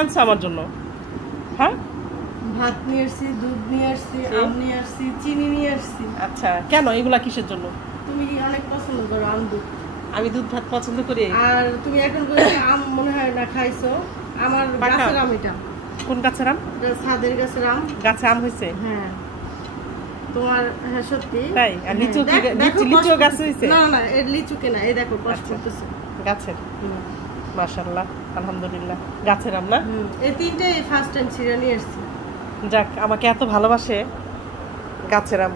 আনছো আমার জন্য? হ্যাঁ, ভাত নিয়ে আসছি, দুধ নিয়ে আসছি, আম নিয়ে আসছি, চিনি নিয়ে আসছি। আচ্ছা, কেন এগুলা কিসের জন্য? তুমি অনেক পছন্দ করো আম দুধ। আমি দুধ ভাত পছন্দ করি। আর তুমি এখন বলছো আম মনে হয় না খাইছো। আমার গাছের আম এটা। কোন গাছের আম? ছাদের গাছের আম। গাছে আম হয়েছে? হ্যাঁ তোমার, হ্যাঁ সত্যি তাই? আর লিচু লিচু গাছ হয়েছে? না না, এর লিচু কেনা, এই দেখো কষ্ট করতেছে গাছের। মাশাআল্লাহ, আলহামদুলিল্লাহ। গাছের আম না? এই তিনটাই ফার্স্ট টাইম ছিঁড়ে নিয়ে এসেছি। যাক, আমাকে এত ভালোবাসে গাছের আম।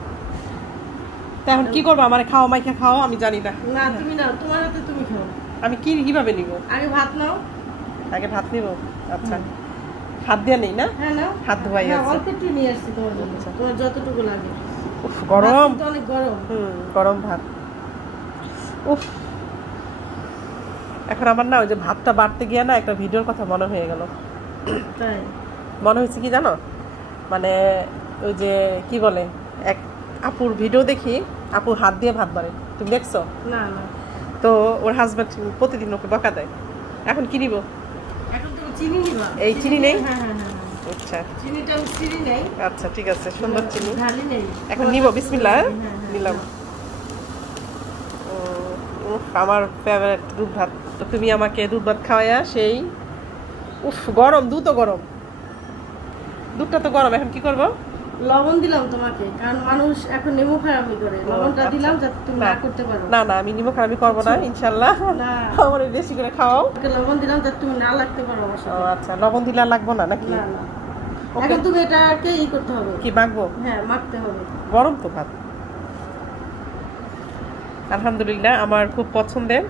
তা এখন কি করবো? আমার খাও মাইখা খাও, আমি জানি না। না তুমি নাও, তোমার হাতে তুমি খাও। আমি কিভাবে নিব? আগে ভাত নাও। আগে ভাত নিব? আচ্ছা, হাত দিয়ে নেই না? হ্যাঁ নাও, হাত ধোয়াই আছে। অল্প একটু নিয়ে আসছি তোমার জন্য, তোমার যতটুকু লাগে। উফ, গরম, অনেক গরম। গরম ভাত। উফ, এখন আমার না ওই যে ভাতটা বাড়তে গিয়ে না একটা ভিডিওর কথা মনে হয়ে গেল। তাই? মনে হয়েছে কি জানো, মানে ওই যে কি বলে, এক আপুর ভিডিও দেখি, আপু হাত দিয়ে ভাত বাড়ে। তুমি দেখছো? না না। তো ওর হাজবেন্ড প্রতিদিন ওকে বকা দেয়। এখন কি নিব? এখন তুমি চিনি নিবা। এই চিনি নেই? হ্যাঁ হ্যাঁ হ্যাঁ। আচ্ছা, চিনিটা চিনি নেই। আচ্ছা ঠিক আছে, সুন্দর চিনি। ঢালি নেই। এখন নিব, বিসমিল্লাহ। নিলাম। আমার ফেভারিট দুধ ভাত। তো তুমি আমাকে দুধ ভাত খাওয়াইয়া সেই, উফ গরম, দুধও গরম, দুধটা তো গরম। এখন কি করবো? লবণ দিলাম তোমাকে, কারণ মানুষ এখন নেমু খারাপই করে। লবণটা দিলাম যাতে তুমি না করতে পারো। না না, আমি নিমক খারাপই করবো না ইনশাআল্লাহ। না, আমার বেশি করে খাওয়াও। লবণ দিলাম যাতে তুমি না লাগতে পারো আমার সাথে। আচ্ছা, লবণ দিলে আর লাগবো না নাকি? না না, এখন তুমি এটাকে করতে হবে। কি মাখবো? হ্যাঁ মাখতে হবে। গরম তো ভাত। আলহামদুলিল্লাহ, আমার খুব পছন্দের।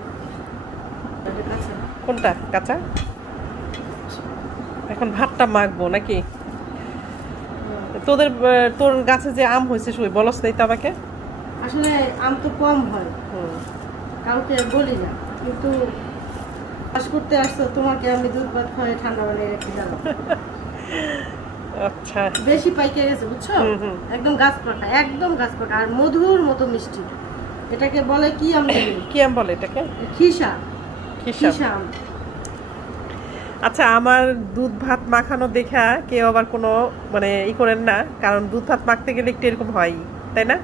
কোনটা কাঁচা? এখন ভাতটা মাখবো নাকি? তোর গাছে যে আম হয়েছে সই বলস নাই তো আমাকে। আসলে আম তো কম হয়, কাউকে বলি না, কিন্তু চাষ করতে আসছো, তোমাকে আমি দুধ ভাত খাওয়াই ঠান্ডা বানিয়ে রেখে যাবো। আচ্ছা, বেশি পাইকে গেছে বুঝছো, একদম গাছ পাকা, একদম গাছ পাকা, আর মধুর মতো মিষ্টি। এটাকে বলে কি আম? কি আম বলে এটাকে? খিসা। খিসা আম। আচ্ছা, আমার দুধ ভাত মাখানো দেখা কেউ আবার কোনো মানে ই করেন না, কারণ দুধ ভাত মাখতে গেলে একটু এরকম হয়, তাই না?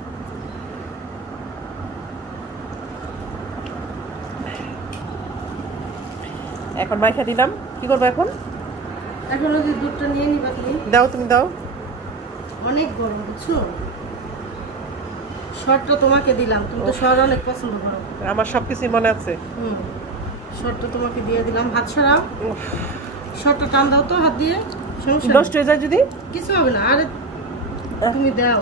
এখন মাইখা দিলাম, কি করবো এখন? এখন ওই দুধটা নিয়ে নিবা তুমি। দাও, তুমি দাও। অনেক গরম বুঝছো, শর্টটা তোমাকে দিলাম, তুমি তো শর্ট অনেক পছন্দ করো। আমার সবকিছুই মনে আছে। শর্টটা তোমাকে দিয়ে দিলাম, হাত সরাও। শর্টটা টান দাও তো হাত দিয়ে, নষ্ট হয়ে যায় যদি? কিছু হবে না, আরে তুমি দাও।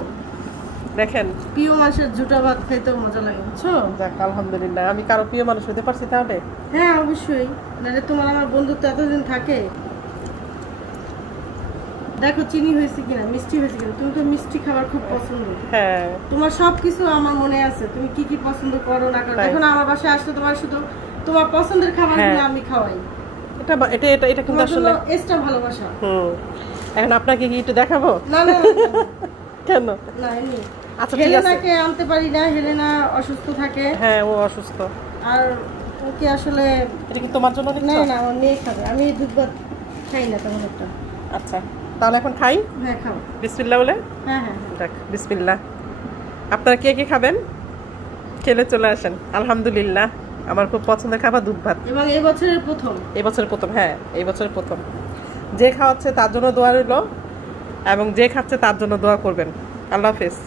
দেখেন, প্রিয় মানুষের জুটা ভাত খাইতেও মজা লাগে বুঝছো। যাক আলহামদুলিল্লাহ, আমি কারো প্রিয় মানুষ হতে পারছি তাহলে। হ্যাঁ অবশ্যই, নাহলে তোমার আমার বন্ধুত্ব এতদিন থাকে। দেখো চিনি হয়েছে কিনা, মিষ্টি হয়েছে কিনা। তুমি তো মিষ্টি খাবার খুব পছন্দ। হ্যাঁ, তোমার সবকিছু আমার মনে আছে, তুমি কি কি পছন্দ করো না করো। এখন আমার বাসায় আসলে তোমার শুধু তোমার পছন্দের খাবারগুলো আমি খাওয়াই। এটা এটা এটা এটা কিন্তু আসলে এক্সট্রা ভালোবাসা। এখন আপনাকে কি একটু দেখাবো? না না কেন? না এমনি। আচ্ছা ঠিক আছে। হেলেনাকে আনতে পারি না, হেলেনা অসুস্থ থাকে। হ্যাঁ, ও অসুস্থ। আর ওকে আসলে এটা কি তোমার জন্য না না, ও নিয়ে খাবে। আমি দুধ ভাত খাই না তেমন একটা। আচ্ছা, তাহলে এখন খাই। হ্যাঁ খাও। বিসমিল্লাহ বলে। হ্যাঁ হ্যাঁ যাক, বিসমিল্লাহ। আপনারা কে কে খাবেন খেলে চলে আসেন। আলহামদুলিল্লাহ, আমার খুব পছন্দের খাবার দুধ ভাত। এবং এই বছরের প্রথম। এই বছরের প্রথম, হ্যাঁ এই বছরের প্রথম। যে খাওয়াচ্ছে তার জন্য দোয়া রইল, এবং যে খাচ্ছে তার জন্য দোয়া করবেন। আল্লাহ হাফেজ।